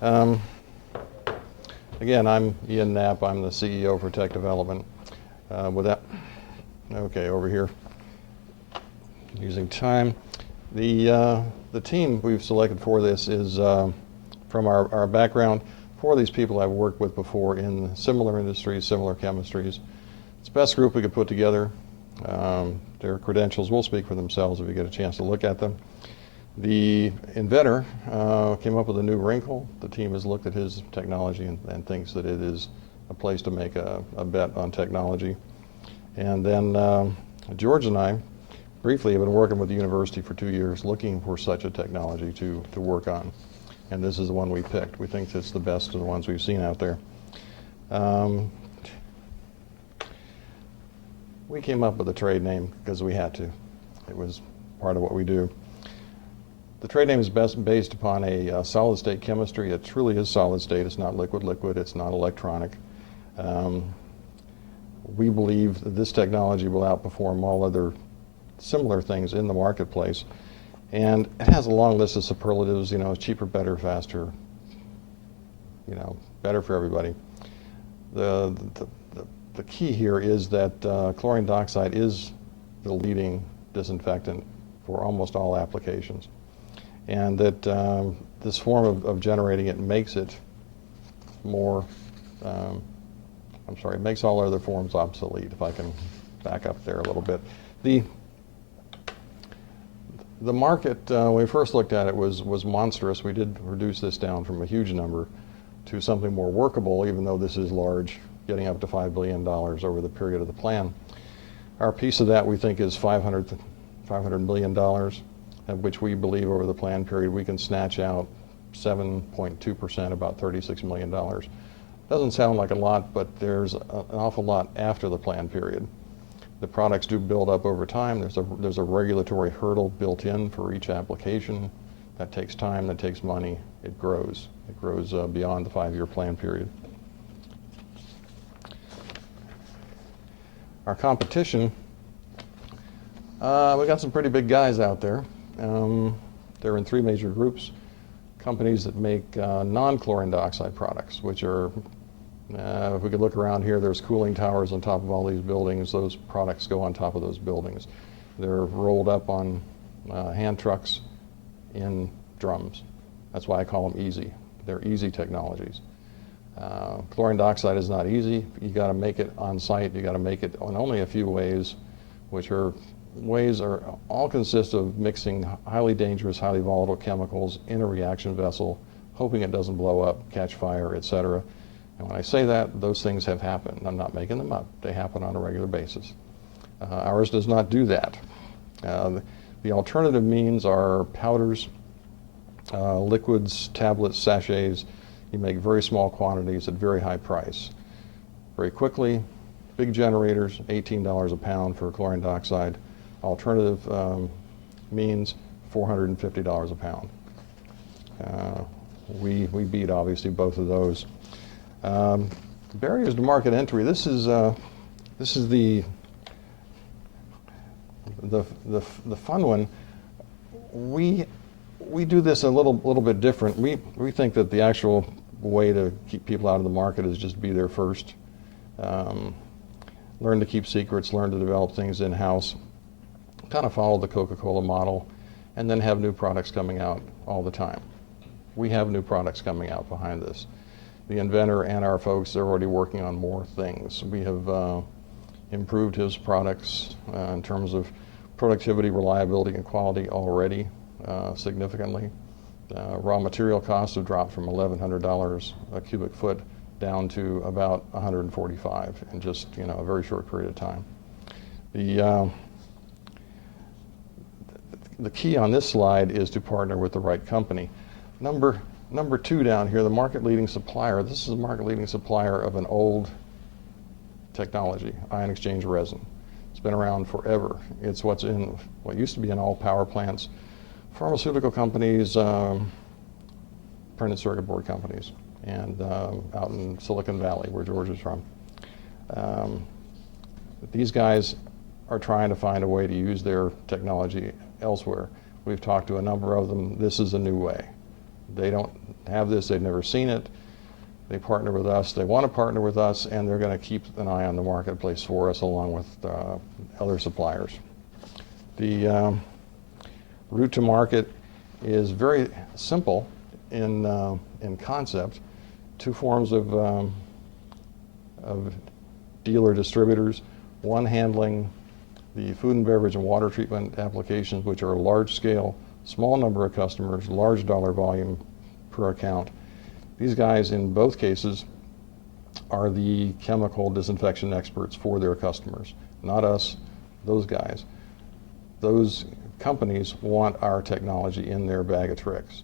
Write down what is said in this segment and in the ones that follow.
Um, Again, I'm Ian Knapp. I'm the CEO for Tech Development. With that, okay, over here, using time. The team we've selected for this is from our background. Four of these people I've worked with before in similar industries, similar chemistries. It's the best group we could put together. Their credentials will speak for themselves if you get a chance to look at them. The inventor came up with a new wrinkle. The team has looked at his technology and thinks that it is a place to make a bet on technology. And then George and I briefly have been working with the university for 2 years looking for such a technology to work on. And this is the one we picked. We think it's the best of the ones we've seen out there. We came up with a trade name because we had to. It was part of what we do. The trade name is based upon a solid state chemistry. It truly is solid state. It's not liquid. It's not electronic. We believe that this technology will outperform all other similar things in the marketplace. And it has a long list of superlatives, cheaper, better, faster, better for everybody. The key here is that chlorine dioxide is the leading disinfectant for almost all applications. And that this form of generating it makes it more, it makes all other forms obsolete, if I can back up there a little bit. The market, when we first looked at it, was monstrous. We did reduce this down from a huge number to something more workable, even though this is large, getting up to $5 billion over the period of the plan. Our piece of that, we think, is $500 million, of which we believe over the plan period we can snatch out 7.2%, about $36 million. Doesn't sound like a lot, but there's an awful lot after the plan period. The products do build up over time. There's a regulatory hurdle built in for each application. That takes time, that takes money. It grows. It grows beyond the 5-year plan period. Our competition, we got some pretty big guys out there. They're in 3 major groups. Companies that make non-chlorine dioxide products, which are, if we could look around here, there's cooling towers on top of all these buildings. Those products go on top of those buildings. They're rolled up on hand trucks in drums. That's why I call them easy. They're easy technologies. Chlorine dioxide is not easy. You got to make it on site. You got to make it in only a few ways, which are all consist of mixing highly dangerous, highly volatile chemicals in a reaction vessel, hoping it doesn't blow up, catch fire, etc. And when I say that, those things have happened. I'm not making them up. They happen on a regular basis. Ours does not do that. The alternative means are powders, liquids, tablets, sachets. You make very small quantities at very high price. Very quickly, big generators, $18 a pound for chlorine dioxide. Alternative means $450 a pound. We beat, obviously, both of those. Barriers to market entry. This is the fun one. We do this a little bit different. We think that the actual way to keep people out of the market is just be there first. Learn to keep secrets, learn to develop things in-house, kind of follow the Coca-Cola model, and then have new products coming out all the time. We have new products coming out behind this. The inventor and our folks are already working on more things. We have improved his products in terms of productivity, reliability, and quality already significantly. Raw material costs have dropped from $1,100 a cubic foot down to about $145 in just a very short period of time. The key on this slide is to partner with the right company. Number 2 down here, the market-leading supplier. This is a market-leading supplier of an old technology, ion exchange resin. It's been around forever. It's what's in what used to be in all power plants, pharmaceutical companies, printed circuit board companies, and out in Silicon Valley, where George is from. These guys are trying to find a way to use their technology elsewhere. We've talked to a number of them. This is a new way. They don't have this, they've never seen it. They partner with us, they want to partner with us, and they're going to keep an eye on the marketplace for us along with other suppliers. The route to market is very simple in concept. Two forms of dealer distributors, one handling the food and beverage and water treatment applications, which are large scale, small number of customers, large dollar volume per account. These guys in both cases are the chemical disinfection experts for their customers, not us, those guys. Those companies want our technology in their bag of tricks.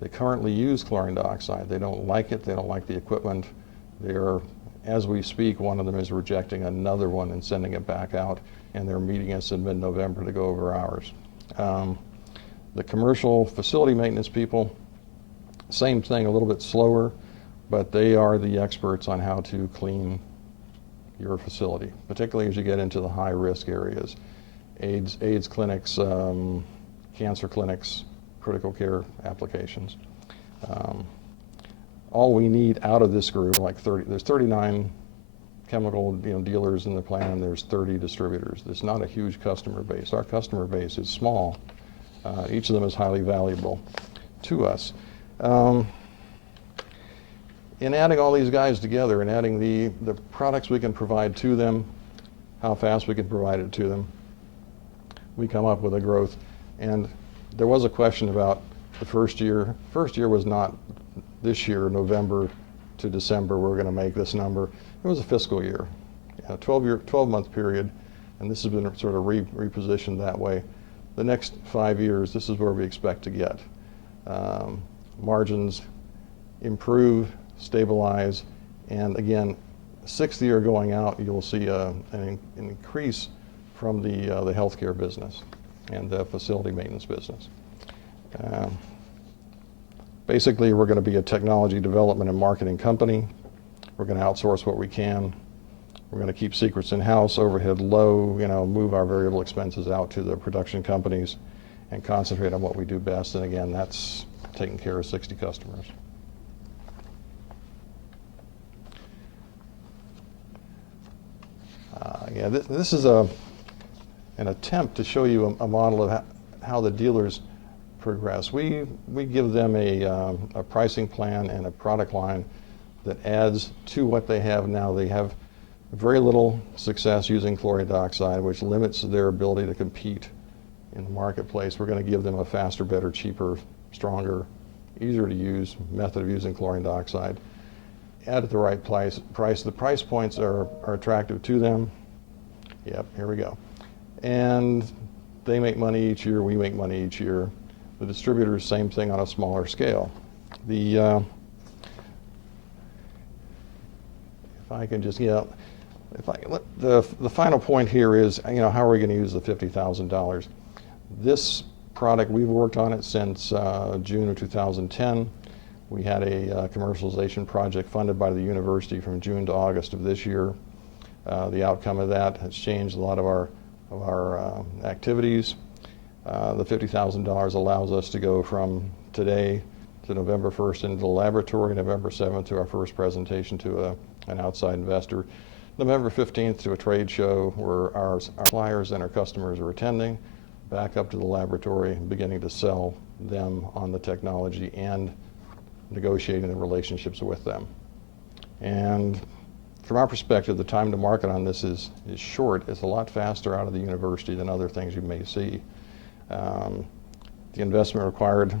They currently use chlorine dioxide. They don't like it, they don't like the equipment. They're, as we speak, one of them is rejecting another one and sending it back out, and they're meeting us in mid-November to go over ours. The commercial facility maintenance people, same thing, a little bit slower, but they are the experts on how to clean your facility, particularly as you get into the high-risk areas. AIDS clinics, cancer clinics, critical care applications. All we need out of this group, there's 39 chemical dealers in the plan, and there's 30 distributors. There's not a huge customer base. Our customer base is small. Each of them is highly valuable to us. In adding all these guys together and adding the products we can provide to them, how fast we can provide it to them, we come up with a growth. And there was a question about the first year. First year was not this year, November to December, we're going to make this number. It was a fiscal year, a 12-month period, and this has been sort of repositioned that way. The next 5 years, this is where we expect to get. Margins improve, stabilize, and again, 6th year going out, you'll see an increase from the healthcare business and the facility maintenance business. Basically, we're going to be a technology development and marketing company. We're going to outsource what we can. We're going to keep secrets in-house, overhead low, move our variable expenses out to the production companies and concentrate on what we do best. And again, that's taking care of 60 customers. This is an attempt to show you a model of how the dealers progress. We give them a pricing plan and a product line that adds to what they have now. They have very little success using chlorine dioxide, which limits their ability to compete in the marketplace. We're going to give them a faster, better, cheaper, stronger, easier to use method of using chlorine dioxide. Add at the right price. The price points are attractive to them. Yep, here we go. And they make money each year, we make money each year. The distributors, same thing on a smaller scale. If I can just, the final point here is, how are we going to use the $50,000? This product, we've worked on it since June of 2010. We had a commercialization project funded by the university from June to August of this year. The outcome of that has changed a lot of our activities. The $50,000 allows us to go from today to November 1st into the laboratory, November 7th to our first presentation to an outside investor, November 15th to a trade show where our suppliers and our customers are attending, back up to the laboratory, beginning to sell them on the technology and negotiating the relationships with them. And from our perspective, the time to market on this is short. It's a lot faster out of the university than other things you may see. The investment required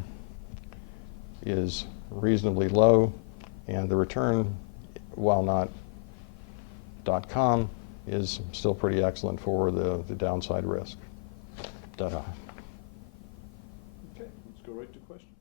is reasonably low, and the return, while not .com, is still pretty excellent for the downside risk. Okay, let's go right to questions.